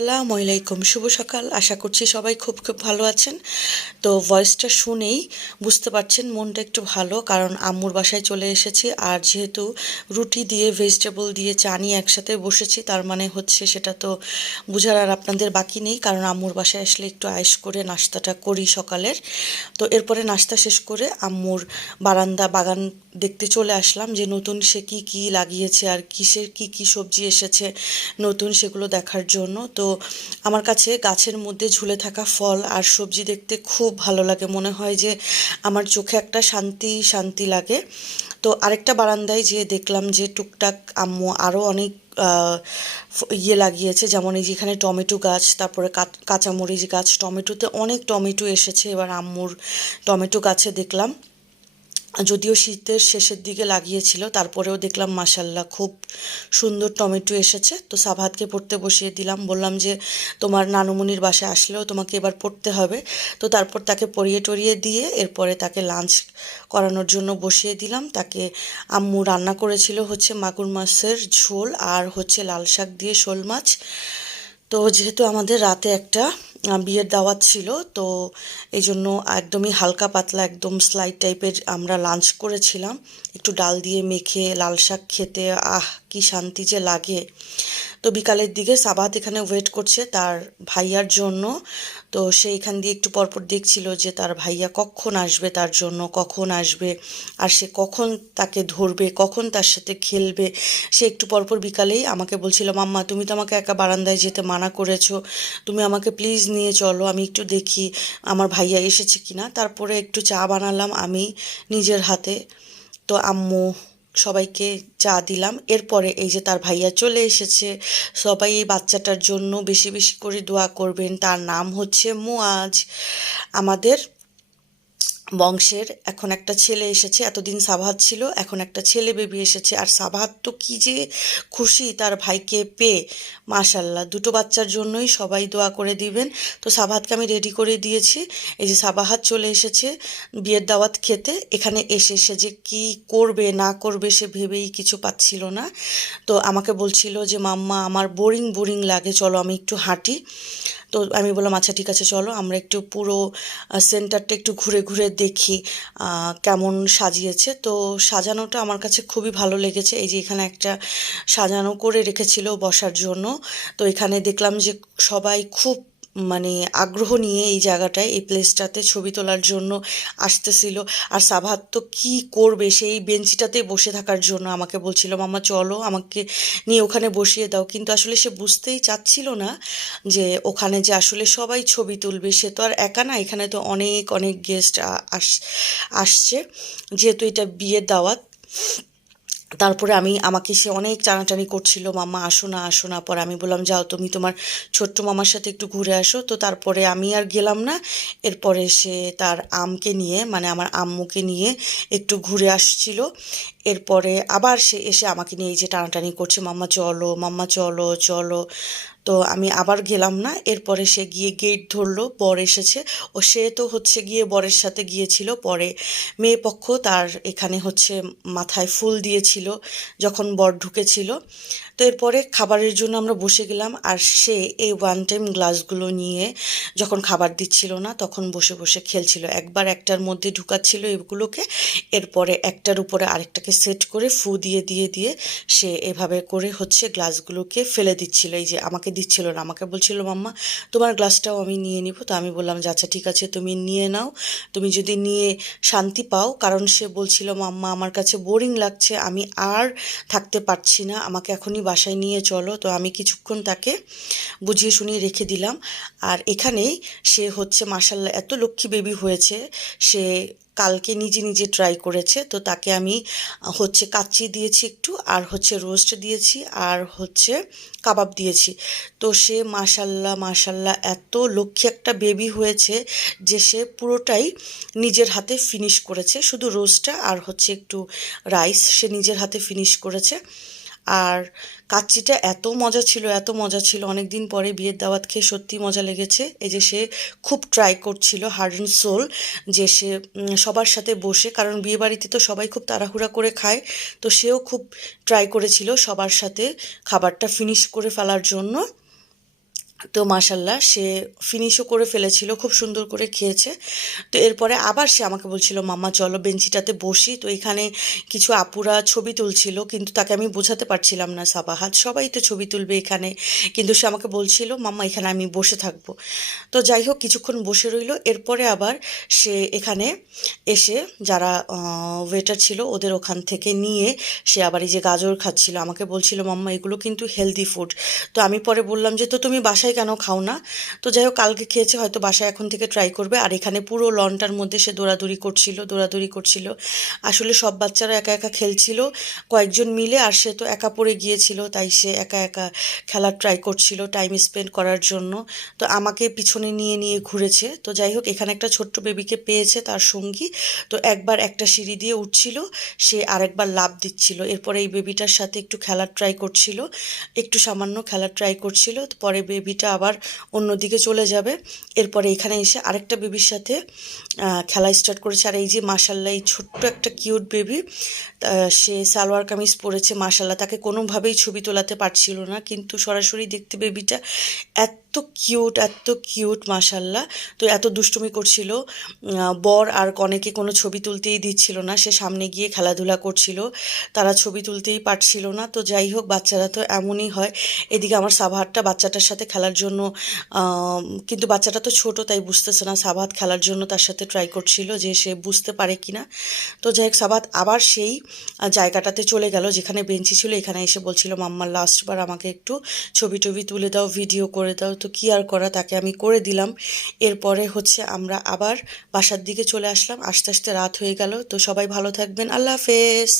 আসসালামু আলাইকুম, শুভ সকাল। আশা করছি সবাই খুব খুব ভালো আছেন। তো ভয়েসটা শুনেই বুঝতে পারছেন মনটা একটু ভালো, কারণ আম্মুর বাসায় চলে এসেছি। আর যেহেতু রুটি দিয়ে ভেজিটেবল দিয়ে চা নিয়ে একসাথে বসেছি, তার মানে হচ্ছে সেটা তো বুঝার আর আপনাদের বাকি নেই, কারণ আম্মুর বাসায় আসলে একটু আয়েশ করে নাস্তাটা করি সকালের। তো এরপরে নাস্তা শেষ করে আম্মুর বারান্দা বাগান দেখতে চলে আসলাম, যে নতুন সে কি কি লাগিয়েছে আর কিসের কি কি সবজি এসেছে নতুন, সেগুলো দেখার জন্য। তো আমার কাছে গাছের মধ্যে ঝুলে থাকা ফল আর সবজি দেখতে খুব ভালো লাগে, মনে হয় যে আমার চোখে একটা শান্তি শান্তি লাগে। তো আরেকটা বারান্দায় যেয়ে দেখলাম যে টুকটাক আম্মু আরও অনেক ইয়ে লাগিয়েছে, যেমন এই যেখানে টমেটো গাছ, তারপরে কাঁচামরিচ গাছ, টমেটোতে অনেক টমেটো এসেছে। এবার আম্মুর টমেটো গাছে দেখলাম, যদিও শীতের শেষের দিকে লাগিয়েছিল, তারপরেও দেখলাম মাশাল্লাহ খুব সুন্দর টমেটো এসেছে। তো সাবাহাতকে পড়তে বসিয়ে দিলাম, বললাম যে তোমার নানুমণির বাসায় আসলেও তোমাকে এবার পড়তে হবে। তো তারপর তাকে পরিয়ে টরিয়ে দিয়ে এরপরে তাকে লাঞ্চ করানোর জন্য বসিয়ে দিলাম। তাকে আম্মু রান্না করেছিল হচ্ছে মাগুর মাছের ঝোল আর হচ্ছে লাল শাক দিয়ে শোল মাছ। তো যেহেতু আমাদের রাতে একটা বিয়ের দাওয়াত ছিল, তো এই জন্য একদমই হালকা পাতলা একদম স্লাইড টাইপের আমরা লাঞ্চ করেছিলাম। একটু ডাল দিয়ে মেখে লাল শাক খেতে কি শান্তি যে লাগে। তো বিকালের দিকে সাবাত এখানে ওয়েট করছে তার ভাইয়ার জন্য। তো সে এখান দিয়ে একটু পরপর দেখছিল যে তার ভাইয়া কখন আসবে, তার জন্য কখন আসবে, আর সে কখন তাকে ধরবে, কখন তার সাথে খেলবে। সে একটু পরপর বিকালেই আমাকে বলছিল, মাম্মা তুমি তো আমাকে একা বারান্দায় যেতে মানা করেছো, তুমি আমাকে প্লিজ নিয়ে চলো, আমি একটু দেখি আমার ভাইয়া এসেছে কিনা। তারপরে একটু চা বানালাম আমি নিজের হাতে। তো আম্মু সবাইকে চা দিলাম। এরপরে এই যে তার ভাইয়া চলে এসেছে। সবাই এই বাচ্চাটার জন্য বেশি বেশি করে দোয়া করবেন। তার নাম হচ্ছে মুয়াজ। আমাদের বংশের এখন একটা ছেলে এসেছে, এতদিন সাবাহাত ছিল, এখন একটা ছেলে বেবি এসেছে। আর সাবাহাত তো কি যে খুশি তার ভাইকে পেয়ে, মাশাল্লাহ। দুটো বাচ্চার জন্যই সবাই দোয়া করে দিবেন। তো সাবাহাতকে আমি রেডি করে দিয়েছি। এই যে সাবাহাত চলে এসেছে বিয়ের দাওয়াত খেতে। এখানে এসে সে যে কি করবে না করবে সে ভেবেই কিছু পাচ্ছিল না। তো আমাকে বলছিল যে মাম্মা আমার বোরিং বোরিং লাগে, চলো আমি একটু হাঁটি। তো আমি বললাম আচ্ছা ঠিক আছে, চলো আমরা একটু পুরো সেন্টারটা একটু ঘুরে ঘুরে দেখি কেমন সাজিয়েছে। তো সাজানোটা আমার কাছে খুবই ভালো লেগেছে। এই যে এখানে একটা সাজানো করে রেখেছিল বসার জন্য। তো এখানে দেখলাম যে সবাই খুব মানে আগ্রহ নিয়ে এই জায়গাটায় এই প্লেসটাতে ছবি তোলার জন্য আসতেছিল। আর সাবাহাত তো কী করবে, সেই বেঞ্চিটাতে বসে থাকার জন্য আমাকে বলছিল মাম্মা চলো আমাকে নিয়ে ওখানে বসিয়ে দাও। কিন্তু আসলে সে বুঝতেই চাচ্ছিল না যে ওখানে যে আসলে সবাই ছবি তুলবে। সে তো আর একা না, এখানে তো অনেক অনেক গেস্ট আসছে, যেহেতু এটা বিয়ের দাওয়াত। তারপরে আমাকে সে অনেক টানাটানি করছিল, মাম্মা আসো না আসো না। পরে আমি বললাম যাও তুমি তোমার ছোট্ট মামার সাথে একটু ঘুরে আসো। তো তারপরে আমি আর গেলাম না। এরপরে সে তার আমকে নিয়ে মানে আমার আম্মুকে নিয়ে একটু ঘুরে আসছিল। এরপরে আবার সে এসে আমাকে নিয়ে এই যে টানাটানি করছে, মাম্মা চলো মাম্মা চলো চলো। তো আমি আবার গেলাম না। এরপরে সে গিয়ে গেট ধরলো, বর এসেছে। ও সে তো হচ্ছে গিয়ে বরের সাথে গিয়েছিল। পরে মেয়ে পক্ষ তার এখানে হচ্ছে মাথায় ফুল দিয়েছিল যখন বর ঢুকেছিল। তো এরপরে খাবারের জন্য আমরা বসে গেলাম। আর সে এই ওয়ান টাইম গ্লাসগুলো নিয়ে যখন খাবার দিচ্ছিল না তখন বসে বসে খেলছিল, একবার একটার মধ্যে ঢুকাচ্ছিল এগুলোকে, এরপরে একটার উপরে আরেকটাকে সেট করে ফু দিয়ে দিয়ে দিয়ে সে এভাবে করে হচ্ছে গ্লাসগুলোকে ফেলে দিচ্ছিল। এই যে আমাকে দিচ্ছিল না, আমাকে বলছিল মাম্মা তোমার গ্লাসটাও আমি নিয়ে নিব। তো আমি বললাম যে আচ্ছা ঠিক আছে তুমি নিয়ে নাও, তুমি যদি নিয়ে শান্তি পাও। কারণ সে বলছিল মাম্মা আমার কাছে বোরিং লাগছে, আমি আর থাকতে পারছি না, আমাকে এখনই বাসায় নিয়ে চলো। তো আমি কিছুক্ষণ তাকে বুঝিয়ে শুনিয়ে রেখে দিলাম। আর এখানেই সে হচ্ছে মাশাল্লাহ এত লক্ষ্মী বেবি হয়েছে। সে কালকে নিজে নিজে ট্রাই করেছে। তো তাকে আমি হচ্ছে কাচ্চি দিয়েছি একটু, আর হচ্ছে রোস্ট দিয়েছি, আর হচ্ছে কাবাব দিয়েছি। তো সে মাশাল্লাহ মাশাল্লাহ এত লক্ষ্মী একটা বেবি হয়েছে যে সে পুরোটাই নিজের হাতে ফিনিশ করেছে। শুধু রোস্টটা আর হচ্ছে একটু রাইস সে নিজের হাতে ফিনিশ করেছে। আর কাচ্চিটা এত মজা ছিল এত মজা ছিল, অনেক দিন পরে বিয়ের দাওয়াত খেয়ে সত্যি মজা লেগেছে। এই যে সে খুব ট্রাই করছিল হার্ড অ্যান্ড সোল যে সে সবার সাথে বসে, কারণ বিয়েবাড়িতে তো সবাই খুব তাড়াহুড়া করে খায়। তো সেও খুব ট্রাই করেছিল সবার সাথে খাবারটা ফিনিশ করে ফেলার জন্য। তো মাশাল্লাহ সে ফিনিশও করে ফেলেছিল, খুব সুন্দর করে খেয়েছে। তো এরপরে আবার সে আমাকে বলছিল মাম্মা চলো বেঞ্চিটাতে বসি। তো এখানে কিছু আপুরা ছবি তুলছিল, কিন্তু তাকে আমি বোঝাতে পারছিলাম না সাবাহাত সবাই তো ছবি তুলবে এখানে, কিন্তু সে আমাকে বলছিল মাম্মা এখানে আমি বসে থাকবো। তো যাই হোক কিছুক্ষণ বসে রইলো, এরপরে আবার সে এখানে এসে যারা ওয়েটার ছিল ওদের ওখান থেকে নিয়ে সে আবার এই যে গাজর খাচ্ছিল, আমাকে বলছিল মাম্মা এগুলো কিন্তু হেলদি ফুড। তো আমি পরে বললাম যে তো তুমি বাসায় কেন খাও না? তো যাই হোক কালকে খেয়েছে, হয়তো বাসায় এখন থেকে ট্রাই করবে। আর এখানে পুরো লনটার মধ্যে সে দৌড়াদৌড়ি করছিল। আসলে সব বাচ্চারা একা একা খেলছিল কয়েকজন মিলে, আর সে তো একা পড়ে গিয়েছিল, তাই সে একা একা খেলার ট্রাই করছিল টাইম স্পেন্ড করার জন্য। তো আমাকে পিছনে নিয়ে নিয়ে ঘুরেছে। তো যাই হোক এখানে একটা ছোট্ট বেবিকে পেয়েছে তার সঙ্গী। তো একবার একটা সিঁড়ি দিয়ে উঠছিল, সে আরেকবার লাফ দিচ্ছিল। এরপরে এই বেবিটার সাথে একটু খেলার ট্রাই করছিল, একটু সামান্য খেলার ট্রাই করছিল। তো পরে বেবিটা আবার অন্যদিকে চলে যাবে। এরপরে এখানে এসে আরেকটা বেবির সাথে খেলা স্টার্ট করেছে। আর এই যে মাশাল্লাহ এই ছোট্ট একটা কিউট বেবি, সে সালোয়ার কামিজ পরেছে মাশাল্লাহ, তাকে কোনোভাবেই ছবি তোলাতে পারছিল না, কিন্তু সরাসরি দেখতে বেবিটা এত কিউট মাশাল্লাহ। তো এত দুষ্টুমি করছিল, বর আর কনেকে কোনো ছবি তুলতেই দিচ্ছিল না, সে সামনে গিয়ে খেলাধুলা করছিল, তারা ছবি তুলতেই পারছিল না। তো যাই হোক বাচ্চারা তো এমনই হয়। এদিকে আমার সাবাহাতটা বাচ্চাটার সাথে খেলার জন্য কিন্তু বাচ্চাটা তো ছোট তাই বুঝতেছে না, সাবাহাত খেলার জন্য তার সাথে ট্রাই করছিল যে সে বুঝতে পারে কিনা। তো যাই হোক সাবাহাত আবার সেই জায়গাটাতে চলে গেল যেখানে বেঞ্চি ছিল, এখানে এসে বলছিল মাম্মা লাস্টবার আমাকে একটু ছবি টবি তুলে দাও, ভিডিও করে দাও। তো কি আর করা, তাকে আমি করে দিলাম। এরপরে হচ্ছে আমরা আবার বাসার দিকে চলে আসলাম, আস্তে আস্তে রাত হয়ে গেল। তো সবাই ভালো থাকবেন, আল্লাহ হাফেজ।